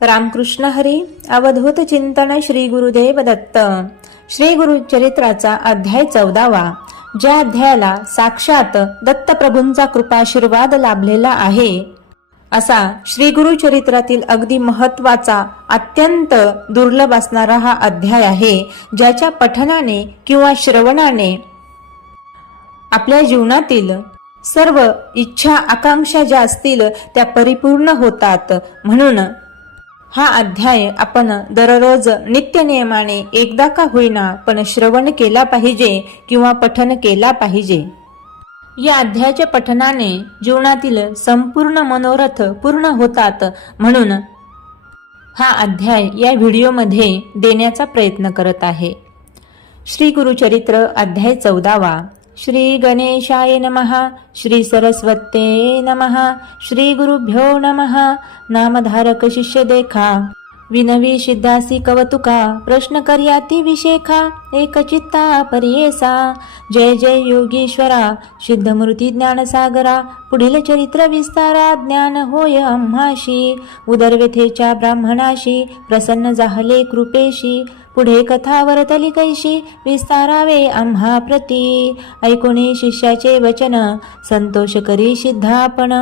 रामकृष्ण हरी अवधूत चिंतन श्री गुरुदेव दत्त. श्री गुरु चरित्राचा अध्याय चौदावा. ज्या अध्यायाला साक्षात दत्तप्रभूंचा कृपाशीर्वाद लाभलेला आहे असा श्री गुरु चरित्रातील अगदी महत्त्वाचा अत्यंत दुर्लभ असणारा हा अध्याय आहे ज्याच्या पठनाने किंवा श्रवणाने आपल्या जीवनातील सर्व इच्छा आकांक्षा ज्या असतील त्या परिपूर्ण होतात. म्हणून हा अध्याय आपण दररोज नित्यनियमाने एकदा का होईना पण श्रवण केला पाहिजे किंवा पठन केला पाहिजे. या अध्यायाच्या पठनाने जीवनातील संपूर्ण मनोरथ पूर्ण होतात म्हणून हा अध्याय या व्हिडिओमध्ये देण्याचा प्रयत्न करत आहे. श्री गुरुचरित्र अध्याय चौदावा. श्री गणेशाय नमः श्री सरस्वते नमः श्री गुरुभ्यो नमः। नामधारक शिष्य देखा विनवी सिद्धासी कवतुका प्रश्न कर्याती विशेखा एकचित्ता पर्येसा। जय जय योगीश्वरा सिद्धमूर्ती ज्ञानसागरा पुढील चरित्र विस्तारा ज्ञान होय अम्हाशी उदरव्यथेच्या ब्राह्मणाशी प्रसन्न झाले कृपेशी। पुढे कथा वरतली कैशी विस्तारावे आम्हा प्रती. ऐकुणी शिष्याचे वचन संतोष करी सिद्धापण.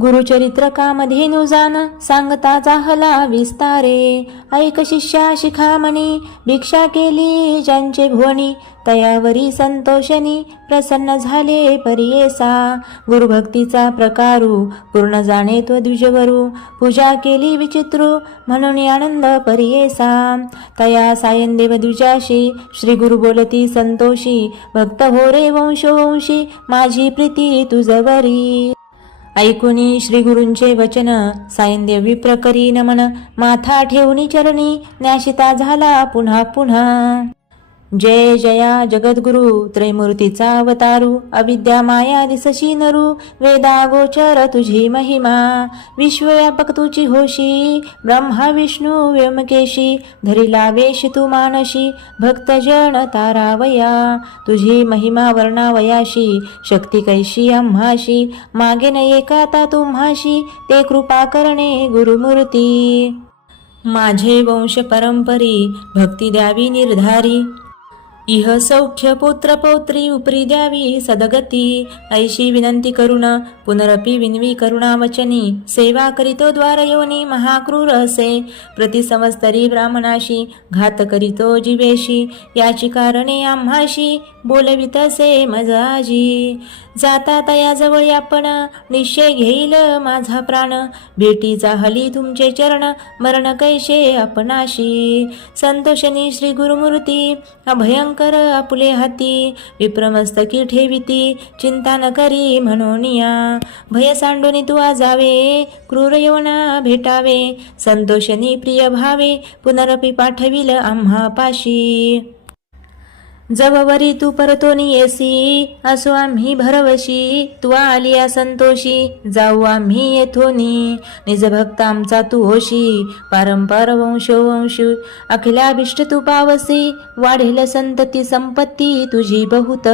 गुरुचरित्र कामधेनु नुजान सांगता जाहला विस्तारे. ऐक शिष्या शिखामणी भिक्षा केली ज्यांचे भुवनी तयावरी संतोषनी प्रसन्न झाले परियेसा. गुरुभक्तीचा प्रकारू पूर्ण जाणे तो द्विजवरू. पूजा केली विचित्रू म्हणून आनंद परियेसा. तया सायन देव द्विजाशी श्री गुरु बोलती संतोषी भक्त हो रे वंशोवंशी माझी प्रीती तुझवरी. ऐकुनी श्री गुरूंचे वचन सायंदेवी प्रकरी नमन माथा ठेवणी चरणी ज्ञाशिता झाला पुन्हा पुन्हा. जय जया जगद्गुरु त्रैमूर्तीचा अवतारू अविद्या माया दिसशी नरू वेदा गोचर तुझी महिमा विश्वव्यापक तुझी होशी ब्रह्मा विष्णू व्यमकेशी धरिला वेश तू मानशी भक्तजन तारावया तुझी महिमा वर्णावयाशी शक्ती कैशी आम्हाशी मागे न एकाता तुम्हाशी ते कृपा करणे गुरुमूर्ती. माझे वंश परंपरी भक्ती द्यावी निर्धारी इह सौख्य पुत्र पौत्री उपरी द्यावी सदगती ऐशी विनंती करुण पुनरपि विनवी करुणावचनी सेवा करीतो द्वार योनी महाक्रूर असे. प्रतिसंवस्तरी ब्राह्मणाशी घात करीतो जीवेशी याची कारणे आम्हाशी बोलवितसे मजाजी. जाता तयाजवळ आपण निश्चय घेईल माझा प्राण. भेटीचा हली तुमचे चरण मरण कैशे आपणाशी. संतोषनी श्री गुरुमूर्ती अभयंकर आपुले हाती. विप्रमस्तकी ठेविती चिंता न करी म्हणून या भय सांडून तू जावे क्रूर यवना भेटावे संतोषनी प्रिय भावे पुनरपि पाठविल आम्हा पाशी जववरी तू परतोनी येसी असो आम्ही भरवशी तू आलिया संतोषी जाऊ आम्ही येथोनी निज भक्त आमचा तू होशी पारंपार वंशो वंश अखिलाभिष्ट तू पावसी वाढेल संतती संपत्ती तुझी बहुत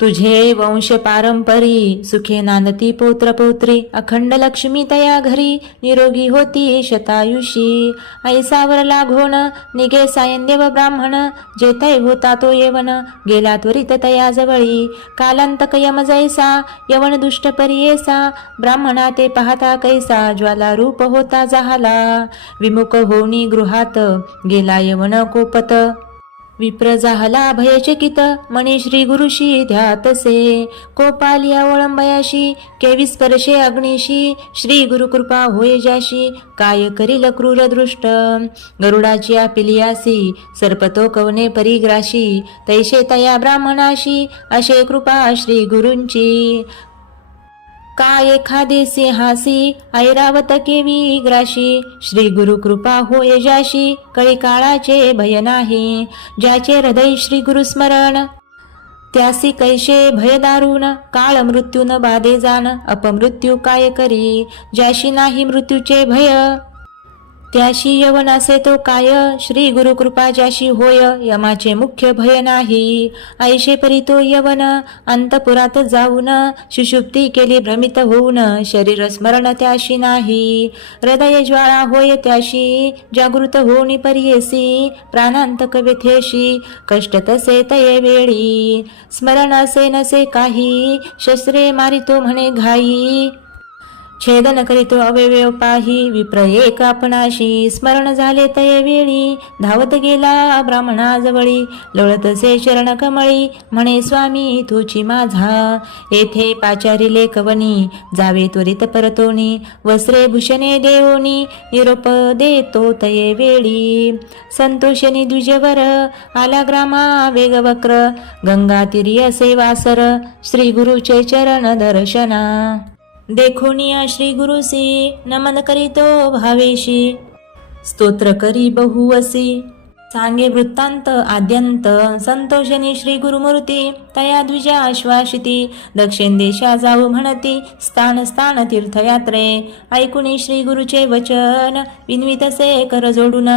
तुझे वंश पारंपरी सुखे नांदती पौत्र पौत्री अखंड लक्ष्मी तया घरी निरोगी होती शतायुषी. ऐसावर लागोन निगे सायंदेव ब्राह्मण जेतय होता तो येवन गेला त्वरित तया जवळी. कालांतक यम जैसा यवन दुष्ट परियेसा ब्राह्मणा ते पाहता कैसा ज्वाला रूप होता जहाला. विमुख होनी गृहात गेला यवन कोपत. विप्र जाहला भयचकित म्हणे श्री गुरुशी ध्यातसे. कोपालिया ओळंबयाशी केवी स्पर्शे अग्निशी श्री गुरुकृपा होय जाशी काय करील क्रूर दृष्ट गरुडाची पिलियासी सर्पतो कवने परिग्राशी तैशे तया ब्राह्मणाशी अशे कृपा श्री गुरूंची. काय एखादे सिंहासी? ऐरावत केवी ग्राशी? श्री गुरु कृपा होय जाशी कळी काळाचे भय नाही. ज्याचे हृदय श्री गुरु स्मरण. त्यासी कैशे भय दारुण. काळ मृत्यून बाधे जाण. अपमृत्यू काय करी? ज्याशी नाही मृत्यूचे भय. त्याशी यवन असे तो काय? श्री गुरुकृपा ज्याशी होय यमाचे मुख्य भय नाही. ऐशे परी तो यवन अंतपुरात जाऊन सुषुप्ती केली भ्रमित होऊन. शरीर स्मरण त्याशी नाही. हृदय ज्वाळा होय त्याशी जागृत होणी परियेसी प्राणांतक व्यथेशी कष्ट तसे तये वेळी. स्मरण असे नसे काही शस्त्रे मारितो म्हणे घाई. छेदन करीतो अवयव पाही विप्र एक आपणाशी. स्मरण झाले तये वेळी. धावत गेला ब्राह्मणाजवळी. लोळतसे शरण कमळी. म्हणे स्वामी तुची माझा येथे पाचारी लेखवनी जावे त्वरित परतोनी. वस्त्रे भूषणे देवोनी. निरोप देतो तये वेळी. संतोषनी द्विजवर. आला ग्रामा वेगवक्र. गंगा तिरी असे वासर श्री गुरुचे चरण दर्शना. देखोनिया श्री गुरुसी नमन करीतो भावेशी। स्तोत्र करी बहुवसी। सांगे वृत्तांत आद्यंत संतोषनी श्री गुरुमूर्ती। तया द्विजा आश्वासिती. दक्षिण देशा जाऊ म्हणती स्थान स्थान तीर्थयात्रे. ऐकुणी श्री गुरुचे वचन विनवितसे कर जोडून.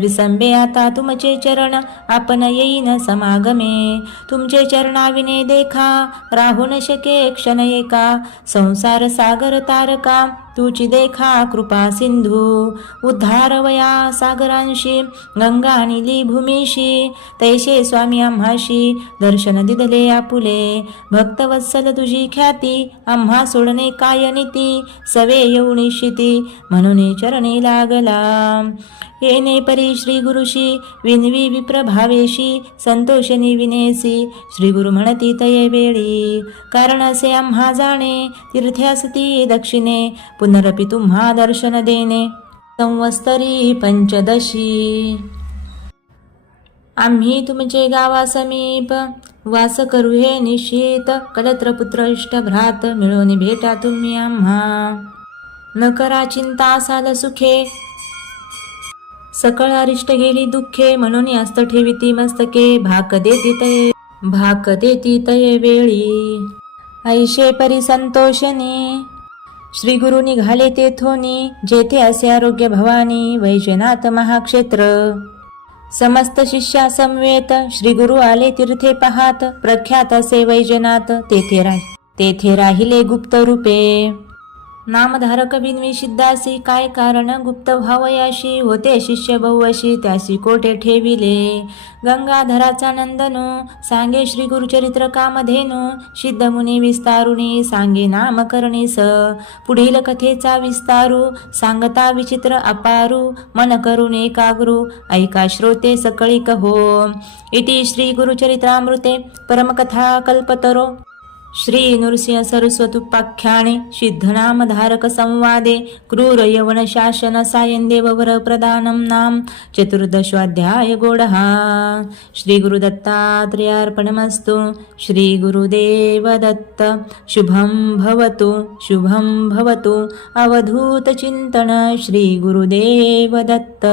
विसंबे आता तुमचे चरण आपण येईन समागमे. तुमचे चरणाविने देखा राहू न शके क्षण एका. संसार सागर तारका तुची देखा कृपा सिंधू. उद्धार वया सागरांशी गंगा निली भूमीशी तैसे स्वामी आम्हाशी दर्शन दिदले आपुले भक्तवत्सल तुझी ख्याती आम्हा सोडणे काय नीती सवे येऊ निश्चिती म्हणून चरणी लागला. येणे परी श्री गुरुशी विनवी विप्रभावेशी संतोषनी विनेसी. श्री गुरु म्हणती तये वेळी. कारण असे आम्हा जाणे तीर्थ्यासती दक्षिणे. पुनरपि तुम्हा दर्शन देणे. संवस्तरी पंचदशी. आम्ही तुमचे गावा समीप वास करू हे निश्चित. कलत्र पुत्र इष्ट भ्रात मिळून भेटा तुम्ही आम्हा. न करा चिंता साल सुखे. सकळ अरिष्ट गेली दुःखे म्हणून अस्त ठेविती मस्तके. भाक देती तये भाक देती तये वेळी. ऐशे परी संतोषने श्री गुरु निघाले तेथोनी. जेथे असे आरोग्य भवानी वैजनाथ महाक्षेत्र. समस्त शिष्या समवेत. श्री गुरु आले तीर्थे पाहात. प्रख्यात असे वैजनाथ तेथे राह तेथे राहिले गुप्त रूपे. नामधारक बिनविशिद्धासी काय कारण? गुप्त भावयाशी होते शिष्य बहुवशी त्यासी कोठे ठेविले? गंगाधराचा नंदनो सांगे श्री गुरुचरित्र कामधेनु सिद्ध मुनी विस्तारुणी सांगे नामकरणीस पुढील कथेचा विस्तारू सांगता विचित्र अपारू मन करुणे कागरू ऐका श्रोते सकळी कहो इति श्री गुरुचरित्रामृते परमकथा कल्पतरो श्री नृसिंह सरस्वतुपाख्याने सिद्धनामधारक संवादे क्रूर यवन शासन नाम चतुर्दशोध्याय गोडहा श्री गुरुदत्तात्रेयार्पणमस्तु श्री गुरुदेव दत्त शुभं भवतु शुभं भवतु। अवधूतचिन्तन श्री गुरुदेव दत्त